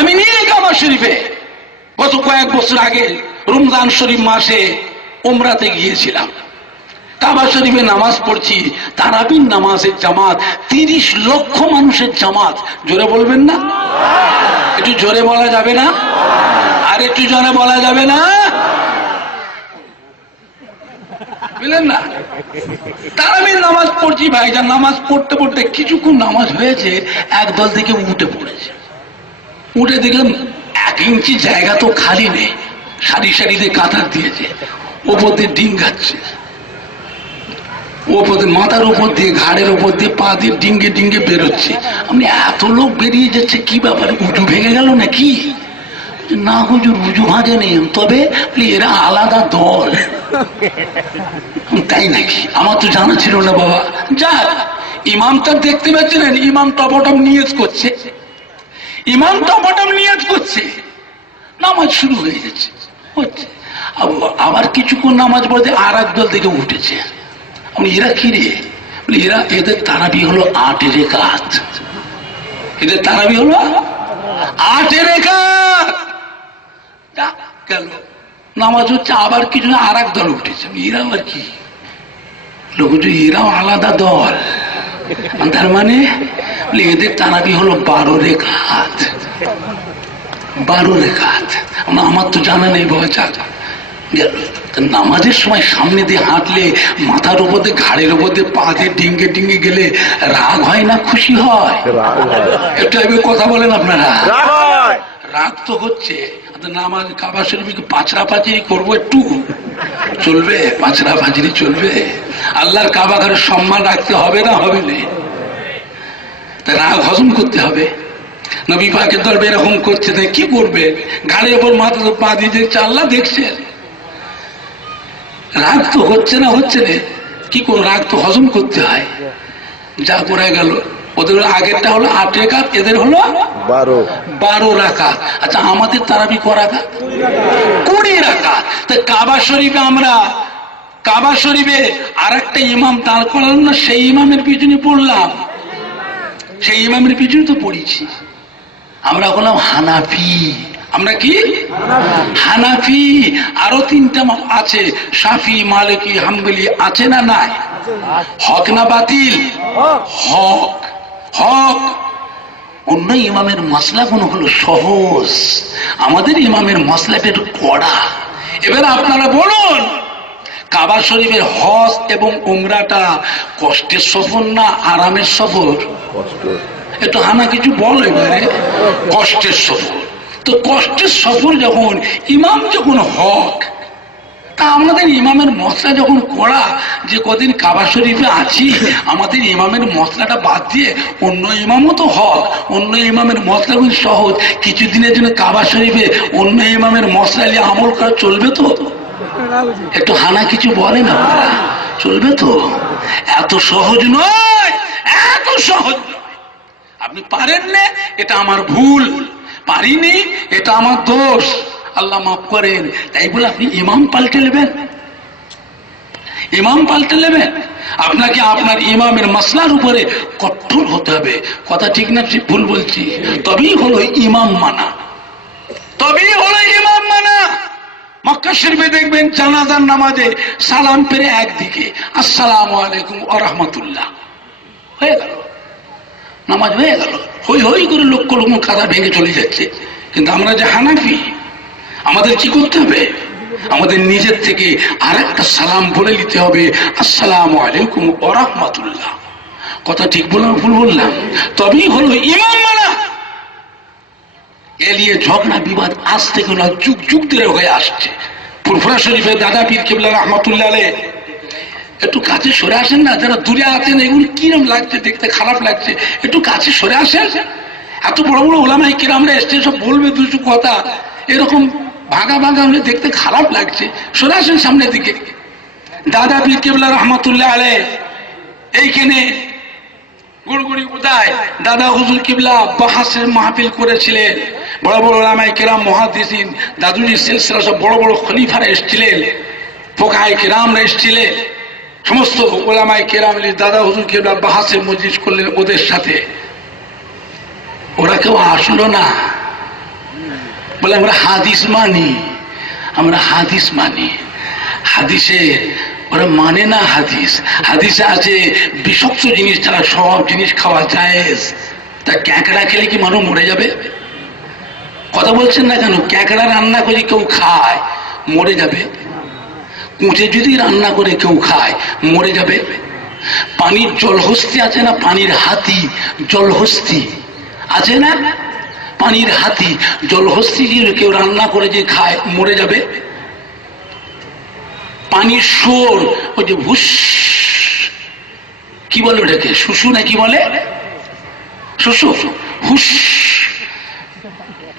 আমি নিয়ে কাবা শরীফে গত কয়েক বছর আগে রমজান শরীফ মাসে উমরাতে গিয়েছিলাম। কাবা শরীফে নামাজ পড়ছি, তারাবির নামাজের জামাত, 30 লক্ষ মানুষের জামাত। জোরে বলবেন না? একটু জোরে বলা যাবে না? আর একটু জোরে বলা যাবে না? বুঝলেন না? তারাবির নামাজ পড়ছি ভাইজান, নামাজ পড়তে পড়তে কিছুক্ষণ নামাজ হয়েছে, একদল থেকে উঠে পড়েছে। উঠে দেখলাম 1 ইঞ্চি জায়গা তো খালি নেই, সারি সারিতে কাতার দিয়েছে, ওপর দিয়ে ডিঙ্গাচ্ছে, ওপর মাথার উপর দিয়ে, ঘাড়ের উপর দিয়ে, পা দিয়ে ডিঙ্গে ডিঙ্গে বেরোচ্ছে। আমি এত লোক বেরিয়ে যাচ্ছে, কি ব্যাপার, উজু ভেঙে গেল নাকি? না হুজুর, উজু ভাঙে নেই, তবে এরা আলাদা দল। তাই নাকি? আমার তো জানা ছিল না বাবা। যাক, ইমামটা দেখতে পাচ্ছিলেন, ইমাম টপটপ নিয়ত করছে, ইমাম টপটপ নিয়ত করছে, নামাজ শুরু হয়ে যাচ্ছে, হচ্ছে। আবার কিছুক্ষণ নামাজ পড়তে আর এক দল থেকে উঠেছে। এরা কি রে? এরা, এদের তারাবি হলো 8 রেকাত। এদের তারাবি হলো 8 রেকাত। গেল নামাজ হচ্ছে, আবার কিছু আর এক দল উঠেছে। এরা আবার কি? লোক, এরাও আলাদা দল। তার মানে এদের তারাবি হলো 12 রেকাত। 12 রেকাত। আমার তো জানা নেই বাবা। গেল নামাজের সময় সামনে দিয়ে হাঁটলে, মাথার উপর দিয়ে, ঘাড়ের উপর দিয়ে, পা দিয়ে ডিঙ্গে ডিঙ্গে গেলে রাগ হয় না খুশি হয়? একটু কথা বলেন আপনারা। রাগ তো হচ্ছে। নামাজ কাবা শরীফে পাঁচরা পাঁচিরি করবো, একটু চলবে? পাঁচরা পাঁচিরি চলবে? আল্লাহর কাবা ঘরের সম্মান রাখতে হবে না? হবে না? তা রাগ হজম করতে হবে। নবী পাকের দল এরকম করছে, তাই কি করবে? ঘাড়ের উপর মাথা পা দিয়ে দেখছে, আল্লাহ দেখছেন। রাগ তো হচ্ছে না, হচ্ছে না, কি করো? রাগ তো হজম করতে হয়। যা করে গেল। ওদের আগেরটা হলো 8 রাকাত, এদের হলো 12 রাকাত। আচ্ছা, আমাদের তারাবি ক রাকাত? 20 রাকাত। তো কাবা শরীফে আমরা, কাবা শরীফে আর একটা ইমাম দাঁড় করালাম না, সেই ইমামের পিছনে পড়লাম, সেই ইমামের পিছনে তো পড়েছি। আমরা হলাম হানাফি। আমরা কি? হানাফি। আরো 3টা আছে, শাফি, মালিকি, হাম্বলি, আছে না নাই? হক না বাতিল? হক, হক। অন্য ইমামের মসলাগুলো হলো সহজ, আমাদের ইমামের মসলাটা একটু কড়া। এবার আপনারা বলুন, কাবা শরীফের হজ এবং উমরাটা কষ্টের সফর না আরামের সফর? একটু হানা কিছু বল এবারে। কষ্টের সফর। তো কষ্টের সফর যখন, ইমাম যখন হক, তা আমাদের ইমামের মশলা যখন করা, যে কদিন কাবা শরীফে আছি, আমাদের ইমামের মশলাটা বাদ দিয়ে অন্য ইমামও তো হক, অন্য ইমামের মশলা খুব সহজ। কিছুদিনের জন্য কাবা শরীফে অন্য ইমামের মশলা নিয়ে আমল করা চলবে তো? একটু হানা কিছু বলেন আপনারা, চলবে তো? এত সহজ নয়, এত সহজ নয়। আপনি পারেন না, এটা আমার ভুল, পারিনি, এটা আমার দোষ, আল্লাহ মাফ করেন, তাই বলে আপনি ইমাম পাল্টে নেবেন? ইমাম পাল্টে নেবেন? আপনাকে আপনার ইমামের মাসলার উপরে কঠোর হতে হবে। কথা ঠিক না ভুল বলছি? তবেই হলো ইমাম মানা, তবেই হলো ইমাম মানা। মক্কা শরীফে দেখবেন জানাজার নামাজে সালাম পেরে একদিকে, আসসালামু আলাইকুম ওয়া রাহমাতুল্লাহ, হয়ে গেল, নামাজ হয়ে গেল। হই হই করে লক্ষ লক্ষ কাদা ভেঙে চলে যাচ্ছে। কিন্তু আমরা যে হানাফি, আমাদের কি করতে হবে? আমাদের নিজের থেকে আর একটা সালাম বলে নিতে হবে, আসসালামু আলাইকুম ওয়া রাহমাতুল্লাহ। কথা ঠিক বললাম ভুল বললাম? তবেই হলো ইমাম মানা। এ নিয়ে ঝগড়া বিবাদ আজ থেকে না, যুগ যুগ ধরে হয়ে আসছে। ফুরফুরা শরীফের দাদা পীর কেবলা রাহমাতুল্লাহ আলাইহি, একটু কাছে সরে আসেন না, যারা দূরে আছেন, এগুলো কিরম লাগছে দেখতে, খারাপ লাগছে, একটু কাছে সরে আসেন। এত বড় বড় ওলামায়ে কিরামরা এসছে, সব বলবে দুটো কথা, এরকম ভাগা ভাগা হলে দেখতে খারাপ লাগছে। সরে আসেন সামনের দিকে। দাদা পীর কেবলা রাহমাতুল্লাহ আলাইহি এইখানে গুড়গুড়ি কোথায় দাদা হুজুর কিবলা বাহাসের মাহফিল করেছিলেন। বড় বড় ওলামায়ে কেরাম, মুহাদ্দিসিন, দাদুজির সিলসিলা সব বড় বড় খলিফারা এসেছিলেন, ফুকাহায়ে কেরামরা এসেছিলেন, সমস্ত ওলামায়ে কেরাম দাদা হুজুর কিবলা বাহাসের মজলিস করলেন ওদের সাথে। ওরা কেউ আসলো না, বলে আমরা হাদিস মানি, আমরা হাদিস মানি। হাদিসে ওরা মানে না হাদিস। হাদিসে আছে বিষাক্ত জিনিস ছাড়া সব জিনিস খাওয়া জায়েজ। তা ক্যাঁকড়া খেলে কি মানুষ মরে যাবে? কথা বলছেন না কেন? ক্যাঁকড়া রান্না করে কেউ খায় মরে যাবে? কুঁচে যদি রান্না করে কেউ খায় মরে যাবে? পানির জলহস্তি আছে না, পানির হাতি জলহস্তি আছে না, পানির হাতি জলহস্তি কেউ রান্না করে যে খায় মরে যাবে? পানির শোর, ওই যে ভুস কি বলে ওটাকে, শুশু না কি বলে, শুশু হুস,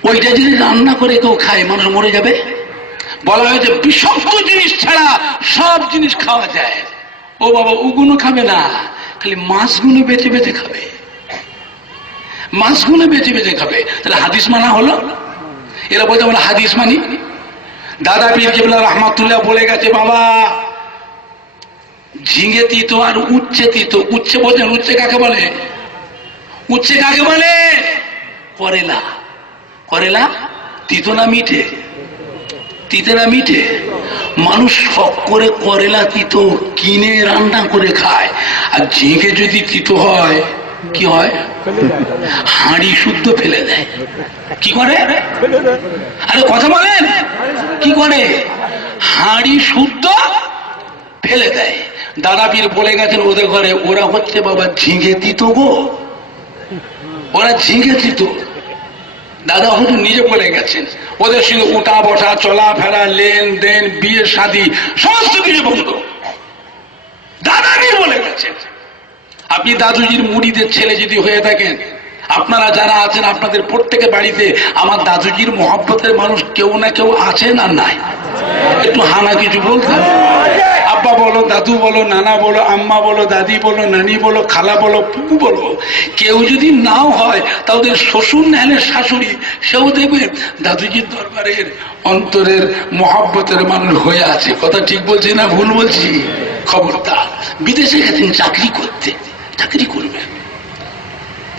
ওইটা যদি রান্না করে কেউ খায় মানুষ মরে যাবে? বলা হয়েছে বিষাক্ত জিনিস ছাড়া সব জিনিস খাওয়া যায়। ও বাবা, ওগুলো খাবে না, খালি মাছগুলো বেঁচে বেঁচে খাবে, মাছগুলো বেঁচে বেঁচে খাবে। তাহলে হাদিস মানা হলো? এরা বলতে আমরা হাদিস মানি। দাদা পীর কেবলা রহমাতুল্লাহ বলে গেছে, বাবা ঝিঙে তিতো আর উচ্ছে তিতো। উচ্ছে বলছেন, উচ্ছে কাকে বলে? উচ্ছে কাকে বলে? করেলা। করেলা তিতো না মিঠে? তিতে না মিঠে? মানুষ শখ করে করেলা তিতো কিনে রান্না করে খায়। আর ঝিঙে যদি তিতো হয় কি হয়? হাঁড়ি শুদ্ধ ফেলে দেয়। কি করে? আরে কথা বলেন, কি করে? হাঁড়ি শুদ্ধ ফেলে দেয়। দাদা পীর বলে গেছেন ওদের ঘরে, ওরা হচ্ছে বাবা ঝিঙে তিতো গো, ওরা ঝিঙে তিতো। দাদা হুজুর নিজে বলে গেছেন, ওদের সঙ্গে উঠা বসা চলাফেরা লেনদেন বিয়ে শাদী সমস্ত কিছু বন্ধ। দাদা পীর বলে গেছেন। আপনি দাদুজির মুড়িদের ছেলে যদি হয়ে থাকেন, আপনারা যারা আছেন আপনাদের প্রত্যেকের বাড়িতে আমার দাদুজির মহব্বতের মানুষ কেউ না কেউ আছেন আর নাই? একটু হানা কিছু বলতে। আব্বা বলো, দাদু বলো, নানা বলো, আম্মা বলো, দাদি বলো, নানি বলো, খালা বলো, পুপু বলো, কেউ যদি নাও হয় তা ওদের শ্বশুর নাহলে শাশুড়ি, সেও দেখবে দাদুজির দরবারের অন্তরের মহব্বতের মানুষ হয়ে আছে। কথা ঠিক বলছি না ভুল বলছি? খবরদার, বিদেশে গেছেন চাকরি করতে, চাকরি করবেন।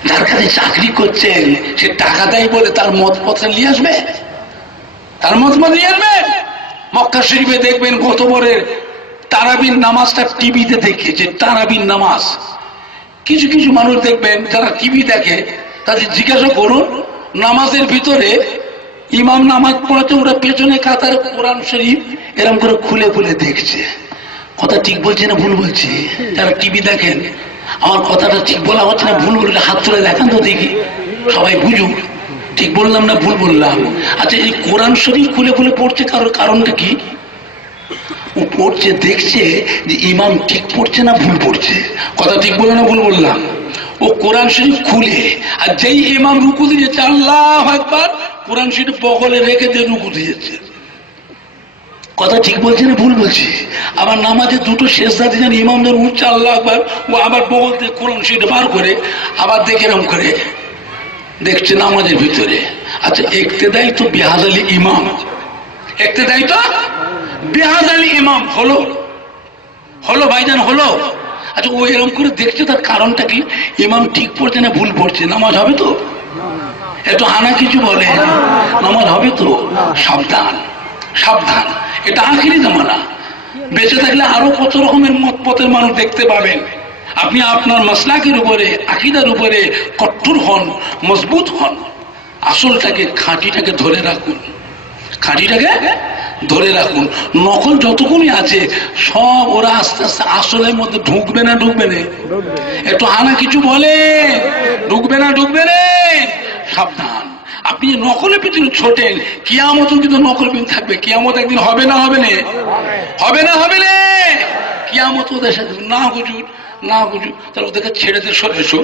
যার কাছে চাকরি করছেন সে টাকা দেয় বলে তার মতপত্র নিয়ে আসবে, তার মতপত্র নিয়ে আসবে। মক্কা শরীফে দেখবেন গতবারের তারাবির নামাজটা টিভিতে দেখিয়েছে, তারাবির নামাজ। কিছু কিছু মানুষ দেখবেন যারা টিভি দেখে, তাদের জিজ্ঞাসা করুন নামাজের ভিতরে ইমাম নামাজ পড়াতে ওরা পেছনে কাতার কোরআন শরীফ এরকম করে খুলে খুলে দেখছে। কথা ঠিক বলছি না ভুল বলছি? যারা টিভি দেখেন, আমার কথাটা ঠিক বলা হচ্ছে না ভুল বললে হাত তুলে দেখান তো দেখি, সবাই বুঝুক ঠিক বললাম না ভুল বললাম। আচ্ছা, এই কোরআন শরীফ খুলে খুলে পড়ছে কারণটা কি? ও পড়ছে দেখছে যে ইমাম ঠিক পড়ছে না ভুল পড়ছে। কথা ঠিক বললো না ভুল বললাম? ও কোরআন শরীফ খুলে, আর যেই ইমাম রুকু দিয়েছে আল্লাহু আকবার, কোরআন শরীফ বগলে রেখে দিয়ে রুকু দিয়েছে। কথা ঠিক বলছি না ভুল বলছি? আবার নামাজে দুটো সেজদা দিয়ে ইমাম ধর উঠছে আল্লাহু আকবার, ও আবার বগল দিয়ে কোরআন শরীফ বার করে আবার দেখে এরকম করে দেখছে নামাজের ভিতরে। আচ্ছা, ইক্তেদাই তো বিহাজালি ইমাম, ইক্তেদাই তো বিহাজালি ইমাম হলো, হলো ভাইজান হলো। আচ্ছা, ও এরকম করে দেখছে, তার কারণটা কি? ইমাম ঠিক পড়ছে না ভুল পড়ছে, নামাজ হবে তো? একটু হানা কিছু বলে, নামাজ হবে তো? সাবধান সাবধান, এটা আখিরি জামানা। বেঁচে থাকলে আরো কত রকমের মতপথের মানুষ দেখতে পাবেন। আপনি আপনার মাসলাকের উপরে, আকীদার উপরে কঠোর হন, মজবুত হন, আসলটাকে খাঁটিটাকে ধরে রাখুন, খাঁটিটাকে ধরে রাখুন। নকল যতগুলি আছে সব ওরা আস্তে আস্তে আসলের মধ্যে ঢুকবে না ঢুকবে না? একটু হানা কিছু বলে, ঢুকবে না ঢুকবে না? সাবধান। আপনি নকলের পিছনে ছোটেন, কিয়ামতও কিন্তু নকল পিছনে থাকবে। কিয়ামত একদিন হবে না হবে না? হবে না হবে না? কিয়ামত ওদের সাথে না হুজুর না হুজুর, তাহলে ওদেরকে ছেড়ে দিয়ে সরে এসো।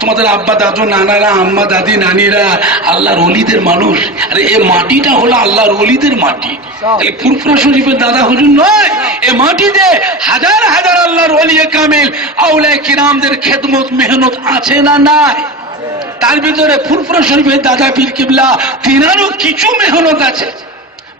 তোমাদের আব্বা দাদু নানারা আম্মা দাদি নানিরা আল্লাহর ওলিদের মানুষ। আরে এ মাটিটা হলো আল্লাহর ওলিদের মাটি। তাহলে ফুরফুরা শরীফের দাদা হুজুর নয়, এ মাটিতে হাজার হাজার আল্লাহর ওলিয়ে কামিল আউলিয়া কিরামদের খেদমত মেহনত আছে না নাই? তার ভিতরে ফুরফুরা শরীফের দাদা পীর কিবলা তিনারও কিছু মেহনত আছে।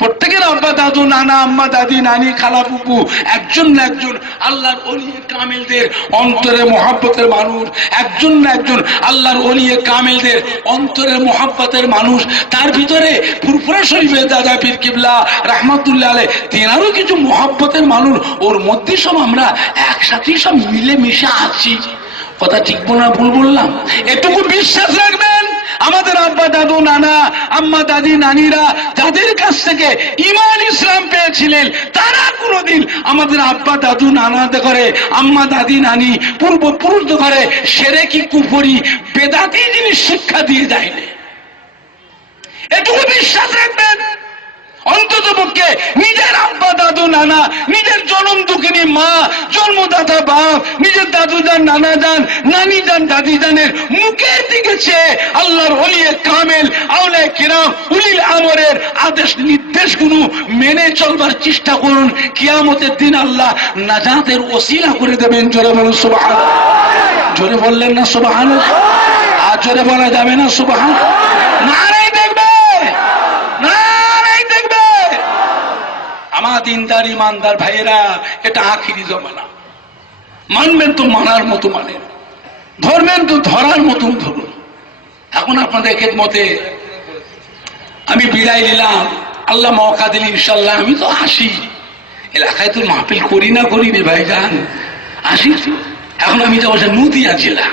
প্রত্যেকের আব্বা দাদু নানা আম্মা দাদি নানি খালা ফুপু একজন না একজন আল্লাহর ওলিয়ে কামেলদের অন্তরে মহাব্বতের মানুষ, একজন না একজন আল্লাহর ওলিয়ে কামেলদের অন্তরে মহাব্বতের মানুষ। তার ভিতরে ফুরফুরা শরীফের দাদা পীর কিবলা রাহমাতুল্লাহ আলাইহ তেনারও কিছু মহাব্বতের মানুষ, ওর মধ্যে সব আমরা একসাথেই সব মিলে মিশে আছি। কথা ঠিক না ভুল বললাম? এটুকু বিশ্বাস রাখবেন, আমাদের আব্বা দাদু নানা আম্মা দাদি নানিরা যাদের কাছ থেকে ঈমান ইসলাম পেয়েছিলেন, তারা কোনোদিন আমাদের আব্বা দাদু নানাতে করে আম্মা দাদি নানি পূর্বপুরুষ করে শিরকি কুফরি বেদাতি জিনিস শিক্ষা দিয়ে যায়নি। এটুকু বিশ্বাস রাখবেন। অন্তত পক্ষে নিজের আব্বা দাদু নানা, নিজের জনম দুঃখিনী মা, জন্মদাতা বাপ, নিজের দাদু যান নানা যান নানি যান দাদি জানের মুখের দিকে চেয়ে আল্লাহর ওলিয়ে কামেল আউলিয়া কিরাম উলিল আমরের আদেশ নির্দেশগুলো মেনে চলবার চেষ্টা করুন। কিয়ামতের দিন আল্লাহ নাজাতের ওসিলা করে দেবেন। জোরে বলুন সুবহানাল্লাহ। জোরে বললেন না সুবহানাল্লাহ? আর জোরে বলা যাবে না সুবহানাল্লাহ? নারায়ে দেখবে, আমার দিনদার ইমানদার ভাইয়েরা, এটা আখিরি জমানা। মানবেন তো মানার মতো মানেন, ধরবেন তো ধরার মতো ধরুন। এখন আপনাদের খেদমতে আমি বিদায় নিলাম। আল্লাহ মওকা দিলে ইনশাল্লাহ আমি তো আসি, এলাকায় তো মাহফিল করি না করি রে ভাইজান, আসি। এখন আমি যাবো নদিয়া জেলা।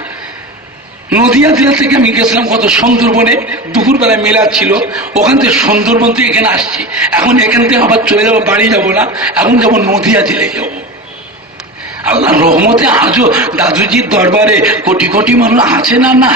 নদিয়া জেলা থেকে আমি গেছিলাম কত সুন্দরবনে, দুপুরবেলায় মেলা ছিল, ওখান থেকে সুন্দরবন থেকে এখানে আসছি। এখন এখান থেকে আবার চলে যাবো, বাড়ি যাবো না, এখন যাবো নদিয়া জেলায় যাবো। আল্লাহর রহমতে আজও দাদুজির দরবারে কোটি কোটি মানুষ আছে না? না।